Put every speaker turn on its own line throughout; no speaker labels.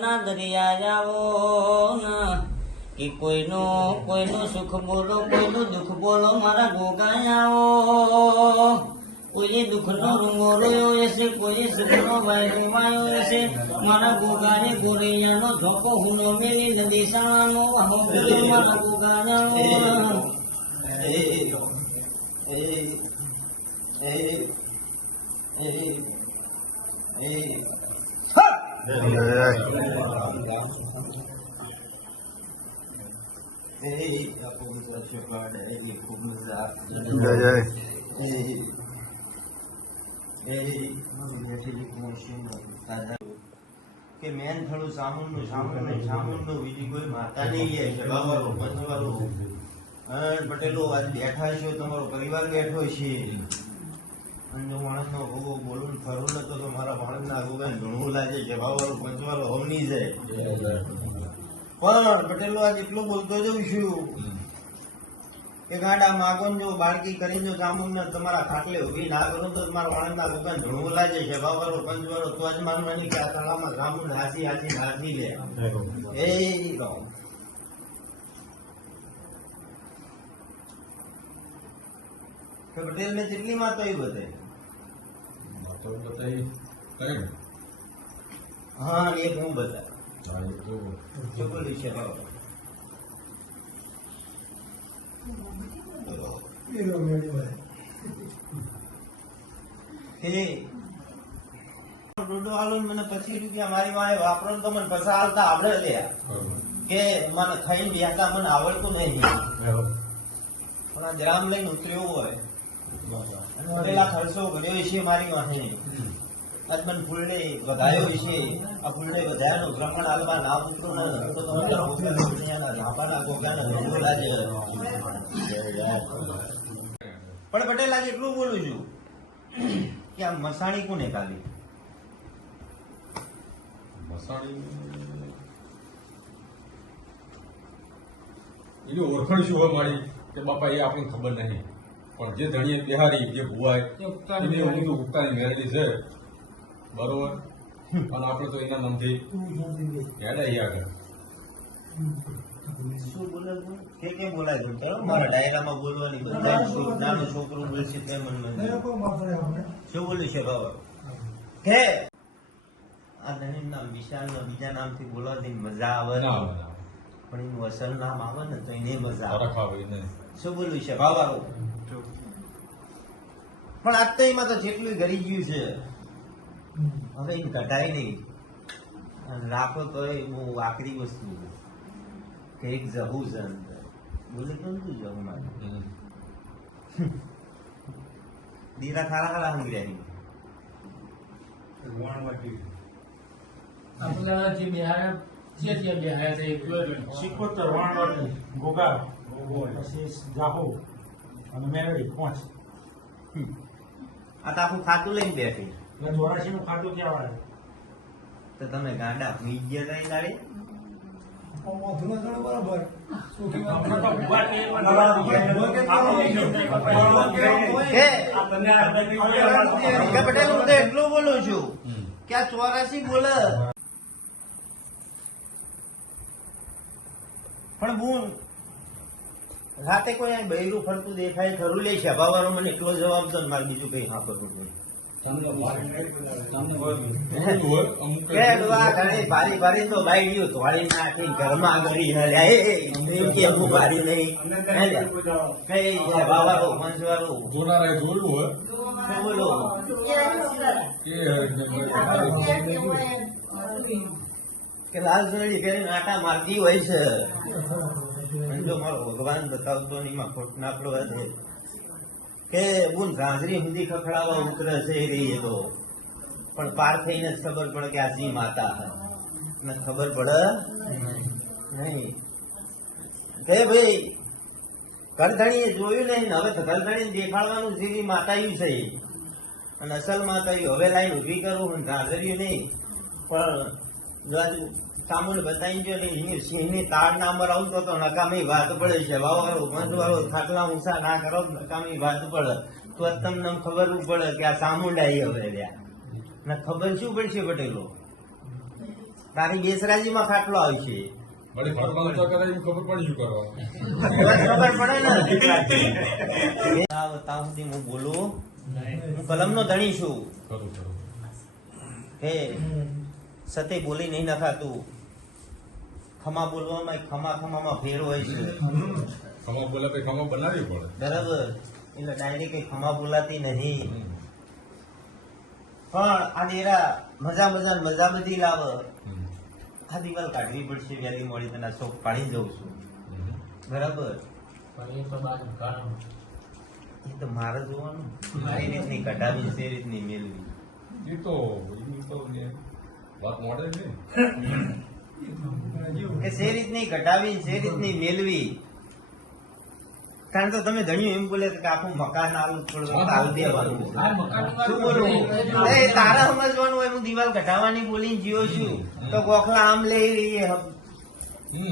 દરિયા જાવો ના. કે કોઈનો કોઈનું સુખ બોલો કોઈનું દુઃખ બોલો મારા ગોગાયાઓ. આવો કોઈ દુઃખનો રૂંગો રોયો હશે કોઈ સુખનો ભાઈ રૂમાયો હશે. મારા ગોગાને ગોરૈયાનો ધોકો હુનો મેલી નદી શાળાનો. વાહો મારા મારા Hey, hey,
hey, જય
કે મેન થોડું સામુનનું સામુન ને નું બીજી કોઈ માતા નહીં સભાવાળો પંચવાળો પટેલો આજ બેઠા છો, તમારો પરિવાર બેઠો છે. અને માણસનો ભોગો બોલું ને ફરવું તો મારા માણસના ભોગાને ઘણું લાગે ભાવવાળો પંચવાળો હોમની જાય. પણ પટેલો આજ એટલું બોલતો જઉં છું. કે ગાડા માગો ને જો, બાળકી કરીને જો જામુન ને તમારા ખાટલે ઊભી ના કરો તો તમારા વાણંદના ભગવાન ઘણું લાગે છે. બાવારો પંચવારો તો જ માનવાની કે આ તળાવમાં જામુન હાસી હાસી નાખી લે. એ. કે પટેલ ને કેટલી માતો એ બધે? હા છે બાબા ડોડો હાલો ને મને પચીસ રૂપિયા મારી વાંહે વાપરો તો મને પૈસા હાલતા આવડે લે કે મને ખાઈને બેસતા મને આવડતું નહીં. પણ આ ગ્રામ લઈને ઉતર્યો હોય. પેલા ખર્ચો કર્યો છે મારી વાંહે અજમન ફૂલને વધાયો છે. આ ફૂલને વધાયાનો ભ્રમણ હાલમાં લાભ ઉતરો પણ પટેલ, આજે એટલું બોલું છું કે આ મસાણી કોને કાઢી?
એની ઓળખાણ શું હોય મારી? કે બાપા, એ આપણને ખબર નહીં. પણ જે ધણીએ બિહારી જે ભુવાય એની ઉગતાની મેરેડી છે. બરોબર? અને આપણે તો એના નામથી હેડા આગળ.
શું બોલે કે કે બોલાય છે? મારા ડાયરામાં બોલવાની બધા છો- નાનું છોકરું બોલશે તેમ મને મને. શું બોલ્યું છે બાબા? કે? આ ધણીનું નામ વિશાલનો બીજા નામથી બોલવાથી મજા આવે ને.
ના ના.
પણ એનું અસલ નામ આવે ને તો એને મજા આવે. શું બોલ્યું છે બાબા? પણ આજ તો એમાં તો જેટલું ગરી ગયું છે. હવે એ ઘટાય નહીં. અને રાખો તો એ બહુ આકરી વસ્તુ છે. કે એક જહુ છે અંદર. બોલે કેમ તું જહુ મારે
હમ.
દીરા ખારા ખારા હંગર્યા
આપણા જે બિહાર જે જે બિહાર છે?
સિકોતર વાણવાડી ગોગા પછી જાહો. અને મેરડી. પાંચ.
આ તો આખું ખાતું લઈને બેઠી.
ચોરાશી નું ખાતું ક્યાં વાળે
તો તમે ગાંડા હુઈ ગયા નહીં દાડે પટેલ હું તો એટલું બોલું છું. કે આ ચોરાશી બોલે. પણ હું રાતે કોઈ અહીં બૈરું ફરતું દેખાય ખરું લે છે વાળો મને એટલો જવાબ દો ને મારે બીજું કઈ હા કરવું પડે ભારી ભારી તો બાઈ ગયું ધોળી નાખી ઘરમાં એ, એમ કે ભારી નહીં. કઈ છે બાવાળો પંચવાળો
જોનારાએ જોયું હોય
બોલો
કે
લાલ સુરડી કરીને આટા મારતી હોય છે જો મારો ભગવાન બતાવતો ને એમાં ખોટ ના પડવા કે બુન ગાંજરી સુધી ખખડાવવા ઉતરે છે એ રહી એ તો. પણ પાર થઈને ખબર પડે કે આ જી માતા હે ને ખબર પડે નહીં. તે ભાઈ કરધણીએ જોયું નહીં હવે કરધણીને દેખાડવાનું માતા માતાયું છે. અને અસલ માતાયું હવે લાઈન ઊભી કરું હું ગાંજર્યું નહીં. પણ આજુ બતાવી ગયો એની સિંહની તાળ ના મરાવતો તો નકામી વાત પડે છે. વાવાળો મંજવાળો ખાટલા ઊંચા ના કરો નકામી વાત પડે. તો તમને ખબર પડે કે આ ચામુંડા ઈ હવે રહ્યા. ને ખબર શું પડશે પટેલો? તારી બેસરાજીમાં ખાટલો આવશે
વળી
ને હું બોલું? હું કલમનો ધણી છું. સતે બોલી નહીં નખાતું. ખમા બોલવામાં ખમા ખમામાં ફેર હોય છે.
ખમા બોલા પછી ખમા બનાવવી પડે.
બરાબર. એટલે ડાયરેક્ટ ખમા બોલાતી નહીં. પણ આ ડેરા મજા મજા મજા બધી લાવે. આ દિવાલ કાઢવી પડશે વહેલી મોડી તને શોખ પાડી જઉં છું. બરાબર.
પણ એ તો બાજુ કારણ
એ તો મારે જોવાનું. મારી રીતની કઢાવી છે રીતની મેળવી.
એ તો એ તો ને વાત મોડે છે
કે જે રીતની રીતની મેળવી. કારણ કે તમે ધણ્યું એમ બોલે કે આખું મકાન આલું થોડું આલ દેવાનું શું બોલવું એ તારા સમજવાનું હોય હું દિવાલ ઘટાવાની બોલી જીવો છું. તો ગોખલા આમ લઈ લઈએ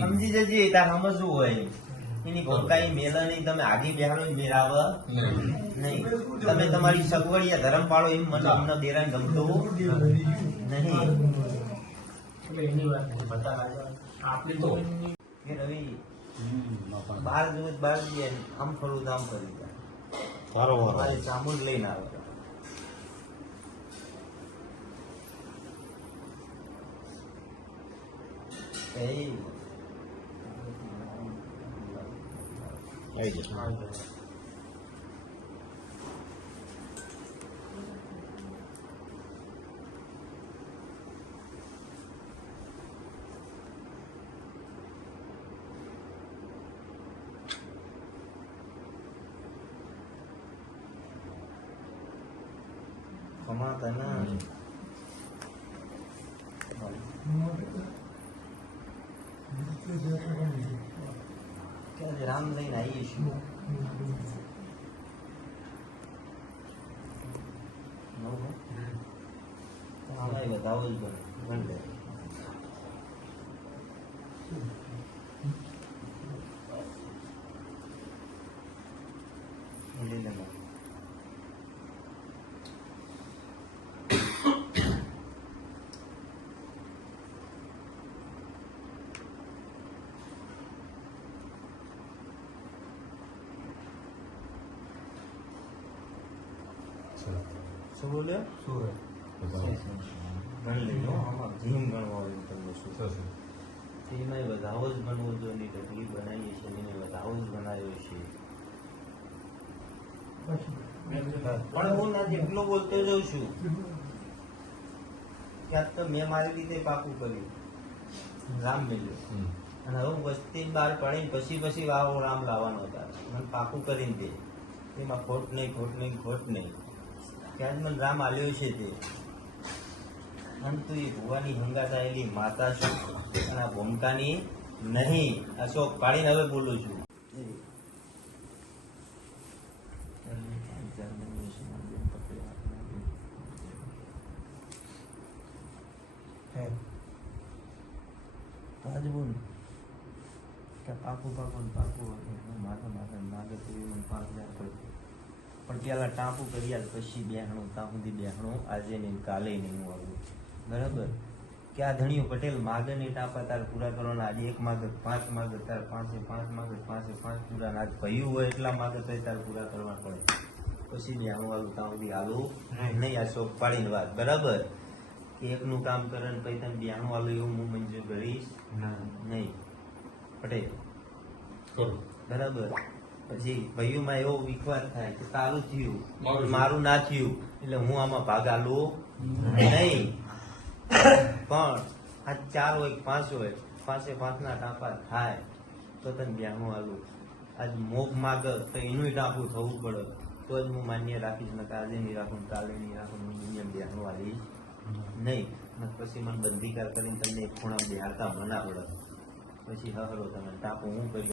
સમજી જજે તાર સમજવું હોય. એની ભોકાઈ મેલ નહીં તમે આગી બેહાડો ય મેળાવ.
નહીં.
તમે તમારી સગવડિયા ધર્મ પાડો એમ મને અમને દેરાને ગમતું નહીં.
એટલે એની વાત નથી. બધા રાજા આપણી તો
કે રવિ બાર દિવસ બાર દિવસ આમ ફરવું તો આમ ફરી જાય. મારે ચામુંડ લઈને આવે. એ કમાતા ના કે રામ લઈને આવીએ છીએ? વધાવો જ પડે ગણ લે. લઈ લે બાપ. શું બોલ્યો ગણ લેજો આમાં જીમ ગણવા હોય તમને શું
થશે.
એમાંય વધાવો જ બનવો જોઈએ ઢગલી બનાવીએ છીએ એને વધાવો જ બનાવ્યો છે પણ હું ના જેટલો બોલતો જઉં છું ક્યાંક તો મેં મારી રીતે પાકું કર્યું રામ મેલ્યો અને હવે હું વસ્તી બહાર પડી પછી પછી વાવો રામ લાવવાનો હતા મને પાકું કરીને દે એમાં ખોટ નહીં ખોટ નહીં ખોટ નહીં ત્યાં જ મને રામ આલ્યો છે તે. અને એ ભુવાની હંગાત આવેલી માતા છું અને આ ભૂમકાની નહીં. આ શોખ પાડીને હવે બોલું છું. પાકું પાકું પાકું માતા માથે માગે તો મને પણ પેલા ટાંપુ કર્યા પછી બેહણું ત્યાં સુધી બેહણું. આજે નહીં કાલે નહીં હું આવું બરાબર? કે આ ધણીઓ પટેલ માગે નહીં ટાંપા તાર પૂરા કરવાના. આજે એક માગે પાંચ માગે તાર પાંચે પાંચ માગે પાંચે પાંચ પૂરા. આજ ભયું હોય એટલા માગે તો તાર પૂરા કરવા પડે. પછી બેહણું આલું ત્યાં સુધી આલું. નહીં આ શોખ પાડીને વાત. બરાબર? કે એકનું કામ કરે ને પછી તમે બેહણું આલું એવું હું મંજૂર કરીશ? નહીં. પટેલ. બરાબર? પછી ભાઈઓમાં એવો વિખવાદ થાય કે તારું થયું
મારું
ના થયું એટલે હું આમાં ભાગ આલું નહીં. પણ આ ચાર હોય પાંચ હોય પાંચે પાંચના ટાંપા થાય તો તને બ્યાનું આલું. આજ મોગ માગ તો એનું ટાંપું થવું પડે. તો જ હું માન્ય રાખીશ ને આજે નહીં રાખું કાલે નહીં રાખું હું દુનિયા બ્યાનું આલીશ. નહીં. પછી મને બંધીકાર કરીને તમને એક ખૂણા બિહારતા મના પડે. પછી હરો તમે ટાંપો હું કરી